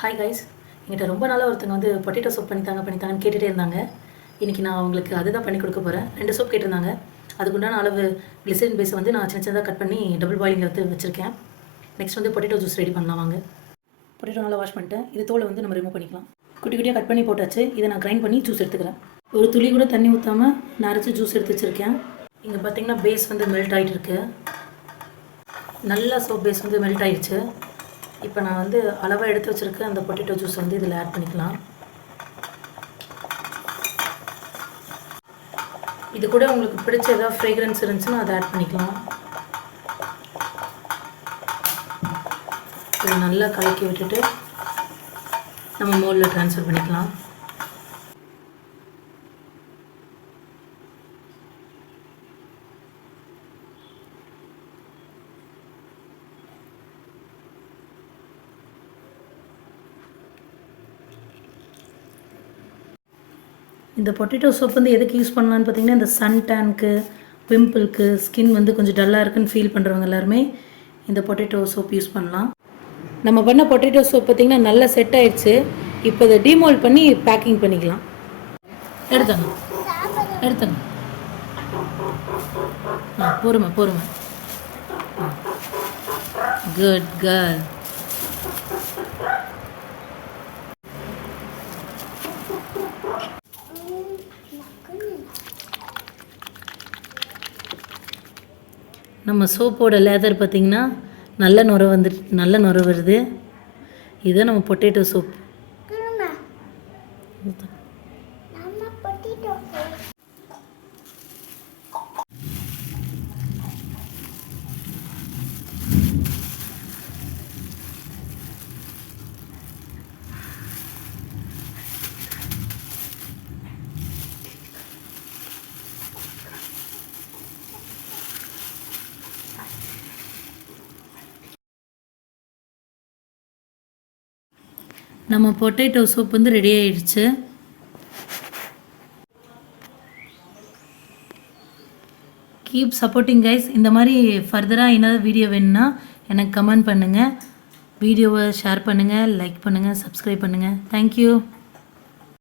Hi guys, என்கிட்ட ரொம்ப நாளாக ஒருத்தங்க வந்து பொட்டேட்டோ சூப் பண்ணித்தாங்கன்னு கேட்டுகிட்டே இருந்தாங்க. இன்றைக்கி நான் அவங்களுக்கு அதுதான் பண்ணி கொடுக்க போகிறேன். 2 சூப் கேட்டிருந்தாங்க. அதுக்குண்டான அளவு கிளிசரின் பேஸை வந்து நான் சின்னதாக கட் பண்ணி டபுள் பாயிலிங்கில் வந்து வச்சுருக்கேன். நெக்ஸ்ட் வந்து பொட்டேட்டோ ஜூஸ் ரெடி பண்ணலாம் வாங்க. பொட்டேட்டோ நல்லா வாஷ் பண்ணிட்டேன். இது தோலை வந்து நம்ம ரிமூவ் பண்ணிக்கலாம். குட்டி குட்டியாக கட் பண்ணி போட்டாச்சு. இதை நான் கிரைண்ட் பண்ணி ஜூஸ் எடுத்துக்கிறேன். ஒரு துளி கூட தண்ணி ஊற்றாமல் நான் அரைச்சி ஜூஸ் எடுத்து வச்சுருக்கேன். இங்கே பார்த்தீங்கன்னா பேஸ் வந்து மெல்ட் ஆகிட்டு இருக்கு. நல்லா சோப் பேஸ் வந்து மெல்ட் ஆகிடுச்சு. இப்போ நான் வந்து அளவாக எடுத்து வச்சுருக்க அந்த பொட்டேட்டோ ஜூஸ் வந்து இதில் ஆட் பண்ணிக்கலாம். இது கூட உங்களுக்கு பிடிச்ச ஏதாவது ஃப்ரேக்ரன்ஸ் இருந்துச்சுன்னா அதை ஆட் பண்ணிக்கலாம். இதை நல்லா கலக்கி விட்டுட்டு நம்ம மோல்டில் ட்ரான்ஸ்ஃபர் பண்ணிக்கலாம். இந்த பொட்டேட்டோ சோப் வந்து எதுக்கு யூஸ் பண்ணலான்னு பார்த்தீங்கன்னா, இந்த சன் டேனுக்கு, பிம்பிளுக்கு, ஸ்கின் வந்து கொஞ்சம் டல்லாக இருக்குன்னு ஃபீல் பண்ணுறவங்க எல்லாருமே இந்த பொட்டேட்டோ சோப் யூஸ் பண்ணலாம். நம்ம பண்ண பொட்டேட்டோ சோப் பார்த்திங்கன்னா நல்லா செட் ஆயிடுச்சு. இப்போ இதை டீமோல்ட் பண்ணி பேக்கிங் பண்ணிக்கலாம். எடுத்துங்க பொறுமை குட் கேர்ள். நம்ம சோப்போட லேதர் பார்த்திங்கன்னா நல்ல நுர வருது. இதுதான் நம்ம பொட்டேட்டோ சோப். நம்ம பொட்டேட்டோ சூப் வந்து ரெடி ஆயிடுச்சு. Keep supporting guys. இந்த மாதிரி ஃபர்தராக என்ன வீடியோ வேணும்னா எனக்கு கமெண்ட் பண்ணுங்கள். வீடியோவை ஷேர் பண்ணுங்கள், லைக் பண்ணுங்கள், சப்ஸ்கிரைப் பண்ணுங்கள். தேங்க்யூ.